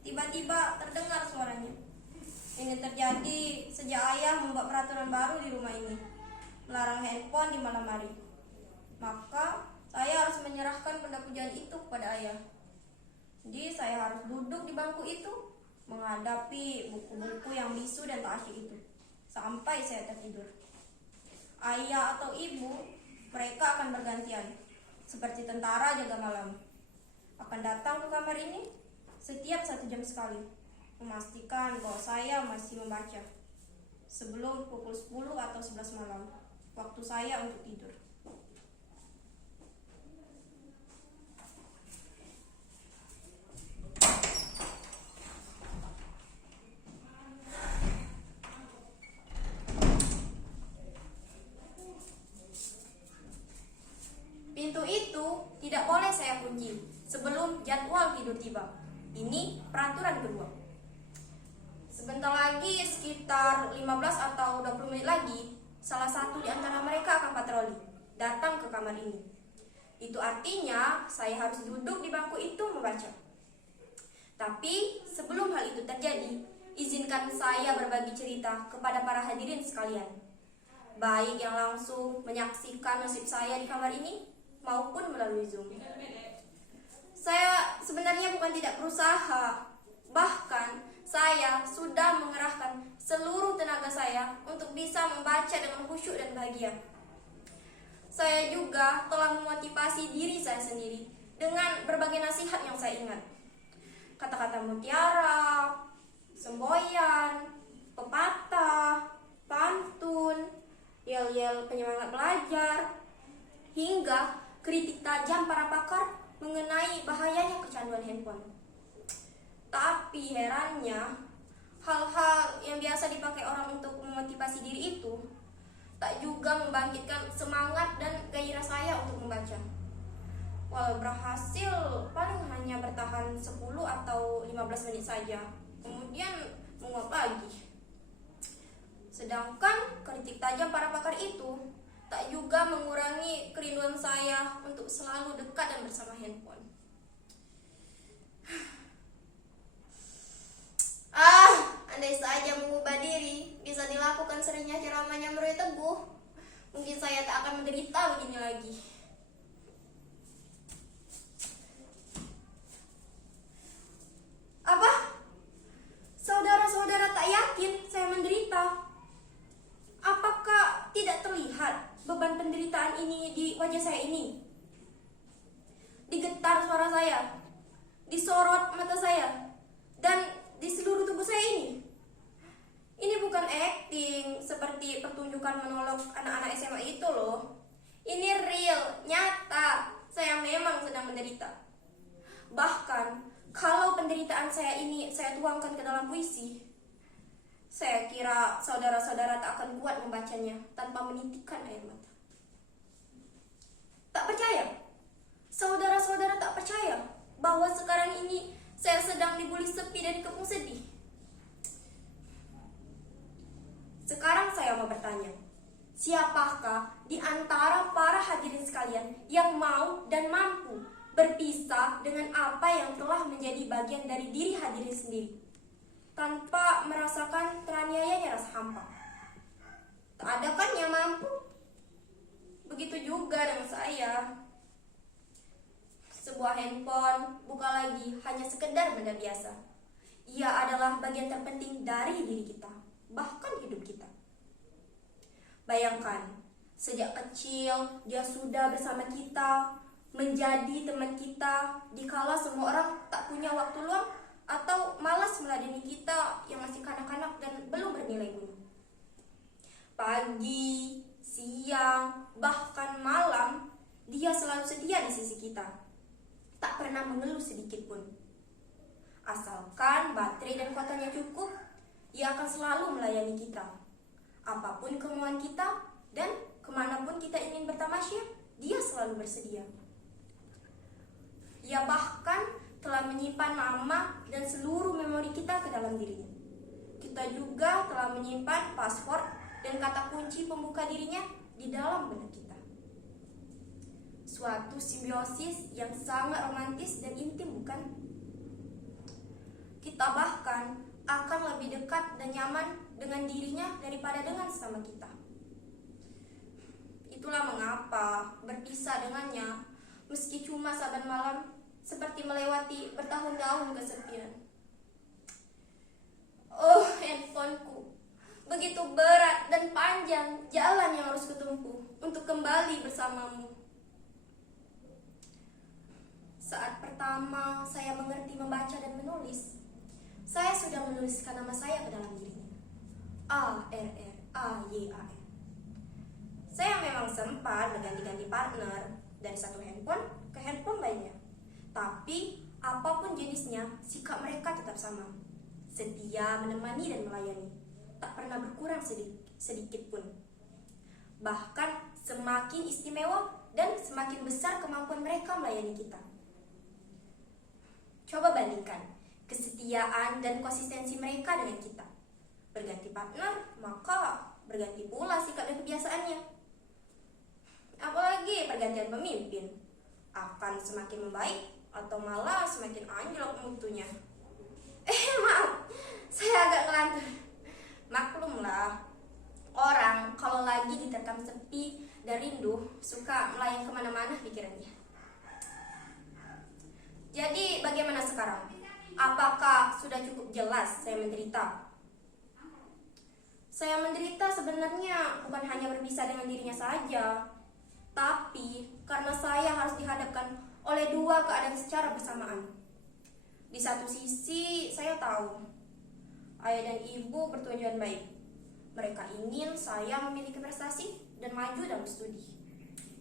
tiba-tiba terdengar suaranya. Ini terjadi sejak ayah membuat peraturan baru di rumah ini, melarang handphone di malam hari. Maka saya harus menyerahkan benda pujian itu kepada ayah. Jadi saya harus duduk di bangku itu, menghadapi buku-buku yang bisu dan tak asyik itu, sampai saya tertidur. Ayah atau ibu, mereka akan bergantian, seperti tentara jaga malam. Akan datang ke kamar ini setiap 1 jam sekali, memastikan bahwa saya masih membaca sebelum pukul 10 atau 11 malam, waktu saya untuk tidur. Pintu itu tidak boleh saya kunci sebelum jadwal tidur tiba. Ini peraturan kedua. Sebentar lagi, sekitar 15 atau 20 menit lagi, salah satu di antara mereka akan patroli datang ke kamar ini. Itu artinya saya harus duduk di bangku itu membaca. Tapi sebelum hal itu terjadi, izinkan saya berbagi cerita kepada para hadirin sekalian, baik yang langsung menyaksikan nasib saya di kamar ini maupun melalui Zoom. Saya sebenarnya bukan tidak berusaha, bahkan saya sudah mengerahkan seluruh tenaga saya untuk bisa membaca dengan khusyuk dan bahagia. Saya juga telah memotivasi diri saya sendiri dengan berbagai nasihat yang saya ingat. Kata-kata mutiara, semboyan, pepatah, pantun, yel-yel penyemangat belajar, hingga kritik tajam para pakar mengenai bahayanya kecanduan handphone. Tapi herannya, hal-hal yang biasa dipakai orang untuk memotivasi diri itu tak juga membangkitkan semangat dan gairah saya untuk membaca. Walau berhasil paling hanya bertahan 10 atau 15 menit saja, kemudian menguap lagi. Sedangkan kritik tajam para pakar itu tak juga mengurangi kerinduan saya untuk selalu dekat dan bersama handphone. Andai saja mengubah diri bisa dilakukan seringnya ceramahnya Meruy Teguh, mungkin saya tak akan menderita begini lagi. Apa? Saudara-saudara tak yakin saya menderita? Apakah tidak terlihat beban penderitaan ini di wajah saya ini? Digetar suara saya, disorot mata saya, dan di seluruh tubuh saya ini. Ini bukan acting seperti pertunjukan monolog anak-anak SMA itu loh. Ini real, nyata. Saya memang sedang menderita. Bahkan kalau penderitaan saya ini saya tuangkan ke dalam puisi, saya kira saudara-saudara tak akan kuat membacanya tanpa menitikkan air mata. Tak percaya? Saudara-saudara tak percaya bahwa sekarang ini saya sedang dibuli sepi dan dikepung sedih? Sekarang saya mau bertanya, siapakah di antara para hadirin sekalian yang mau dan mampu berpisah dengan apa yang telah menjadi bagian dari diri hadirin sendiri, tanpa merasakan teraniayanya rasa hampa? Tak ada kan yang mampu? Begitu juga dengan saya. Sebuah handphone bukan lagi hanya sekedar benda biasa. Ia adalah bagian terpenting dari diri kita, bahkan hidup kita. Bayangkan, sejak kecil dia sudah bersama kita, menjadi teman kita, dikala semua orang tak punya waktu luang atau malas meladeni kita yang masih kanak-kanak dan belum bernilai guna. Pagi, siang, bahkan malam, dia selalu setia di sisi kita. Tak pernah mengeluh sedikit pun. Asalkan baterai dan kuotanya cukup, ia akan selalu melayani kita. Apapun kemauan kita dan kemanapun kita ingin bertamasya, dia selalu bersedia. Ia bahkan telah menyimpan nama dan seluruh memori kita ke dalam dirinya. Kita juga telah menyimpan password dan kata kunci pembuka dirinya di dalam benak kita. Suatu simbiosis yang sangat romantis dan intim, bukan? Kita bahkan akan lebih dekat dan nyaman dengan dirinya daripada dengan sesama kita. Itulah mengapa berpisah dengannya, meski cuma saban malam, seperti melewati bertahun-tahun kesepian. Oh, handphoneku, begitu berat dan panjang jalan yang harus kutempuh untuk kembali bersamamu. Saat pertama saya mengerti membaca dan menulis, saya sudah menuliskan nama saya ke dalam dirinya. ARRAYAN. Saya memang sempat berganti-ganti partner dari satu handphone ke handphone lainnya. Tapi apapun jenisnya, sikap mereka tetap sama. Setia, menemani dan melayani. Tak pernah berkurang sedikit pun. Bahkan semakin istimewa dan semakin besar kemampuan mereka melayani kita. Coba bandingkan kesetiaan dan konsistensi mereka dengan kita. Berganti partner, maka berganti pula sikap dan kebiasaannya. Apalagi pergantian pemimpin, akan semakin membaik atau malah semakin anjlok mutunya. Maaf, saya agak ngelantur. Maklumlah, orang kalau lagi diterkam sepi dan rindu suka melayang kemana-mana pikirannya. Jadi bagaimana sekarang? Apakah sudah cukup jelas saya menderita? Saya menderita sebenarnya bukan hanya berpisah dengan dirinya saja, tapi karena saya harus dihadapkan oleh dua keadaan secara bersamaan. Di satu sisi saya tahu ayah dan ibu bertujuan baik. Mereka ingin saya memiliki prestasi dan maju dalam studi.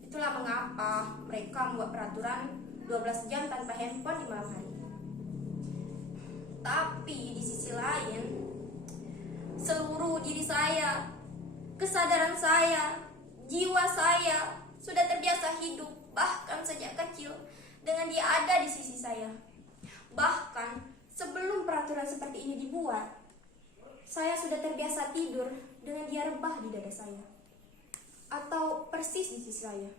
Itulah mengapa mereka membuat peraturan 12 jam tanpa handphone di malam hari. Tapi di sisi lain, seluruh diri saya, kesadaran saya, jiwa saya sudah terbiasa hidup bahkan sejak kecil dengan dia ada di sisi saya. Bahkan sebelum peraturan seperti ini dibuat, saya sudah terbiasa tidur dengan dia rebah di dada saya atau persis di sisi saya.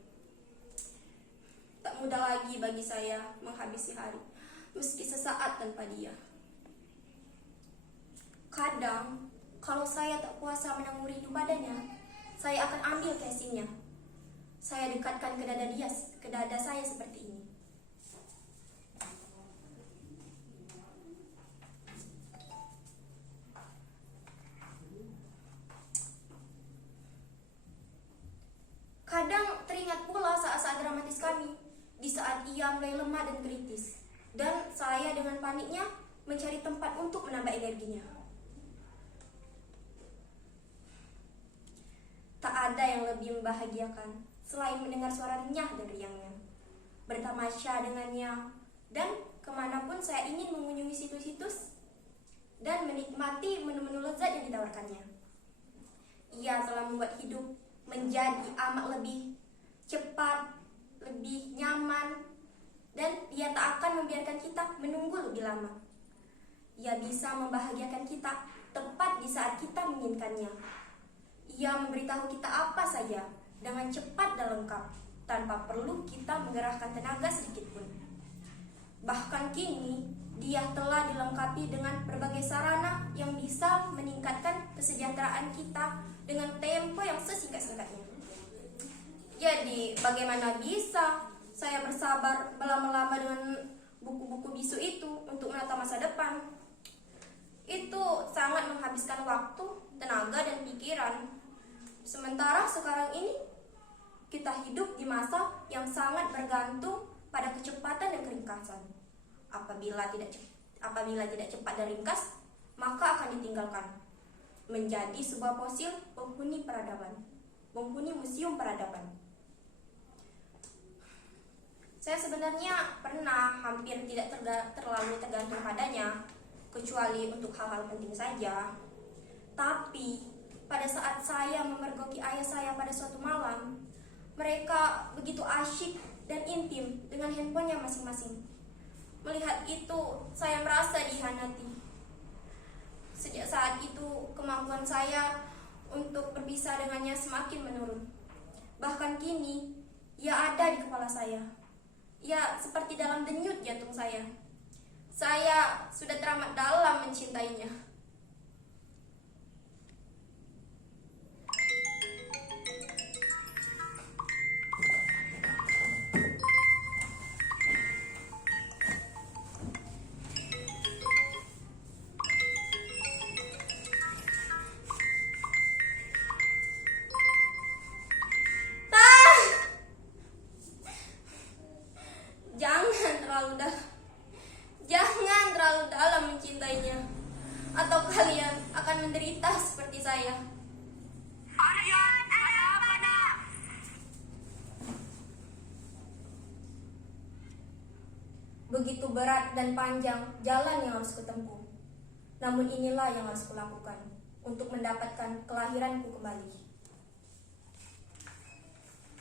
Tak mudah lagi bagi saya menghabisi hari meski sesaat tanpa dia. Kadang kalau saya tak kuasa menanggung rindu padanya, saya akan ambil casingnya. Saya dekatkan ke dada saya seperti ini. Kadang teringat pula saat-saat dramatis kami, di saat ia mulai lemah dan kritis, dan saya dengan paniknya mencari tempat untuk menambah energinya. Tak ada yang lebih membahagiakan selain mendengar suara renyah dan riangnya, bertamasya dengannya, dan kemanapun saya ingin mengunjungi situs-situs dan menikmati menu-menu lezat yang ditawarkannya. Ia telah membuat hidup menjadi amat lebih cepat, lebih nyaman, dan ia tak akan membiarkan kita menunggu lebih lama. Ia bisa membahagiakan kita tepat di saat kita menginginkannya. Ia memberitahu kita apa saja dengan cepat dan lengkap, tanpa perlu kita menggerahkan tenaga sedikit pun. Bahkan kini, dia telah dilengkapi dengan berbagai sarana yang bisa meningkatkan kesejahteraan kita dengan tempo yang sesingkat-singkatnya. Jadi, bagaimana bisa saya bersabar berlama-lama dengan buku-buku bisu itu untuk menata masa depan? Itu sangat menghabiskan waktu, tenaga, dan pikiran. Sementara sekarang ini, kita hidup di masa yang sangat bergantung pada kecepatan dan keringkasan. Apabila tidak cepat dan ringkas, maka akan ditinggalkan, menjadi sebuah fosil penghuni peradaban, penghuni museum peradaban. Saya sebenarnya pernah hampir tidak terlalu tergantung padanya, kecuali untuk hal-hal penting saja. Tapi pada saat saya memergoki ayah saya pada suatu malam, mereka begitu asyik dan intim dengan handphonenya masing-masing. Melihat itu, saya merasa dihianati. Sejak saat itu, kemampuan saya untuk berpisah dengannya semakin menurun. Bahkan kini, ia ada di kepala saya. Ia seperti dalam denyut jantung saya. Saya sudah teramat dalam mencintainya. Jangan terlalu dalam mencintainya, atau kalian akan menderita seperti saya. Aryan, ada apa nak? Begitu berat dan panjang jalan yang harus kutempuh. Namun inilah yang harus kulakukan untuk mendapatkan kelahiranku kembali.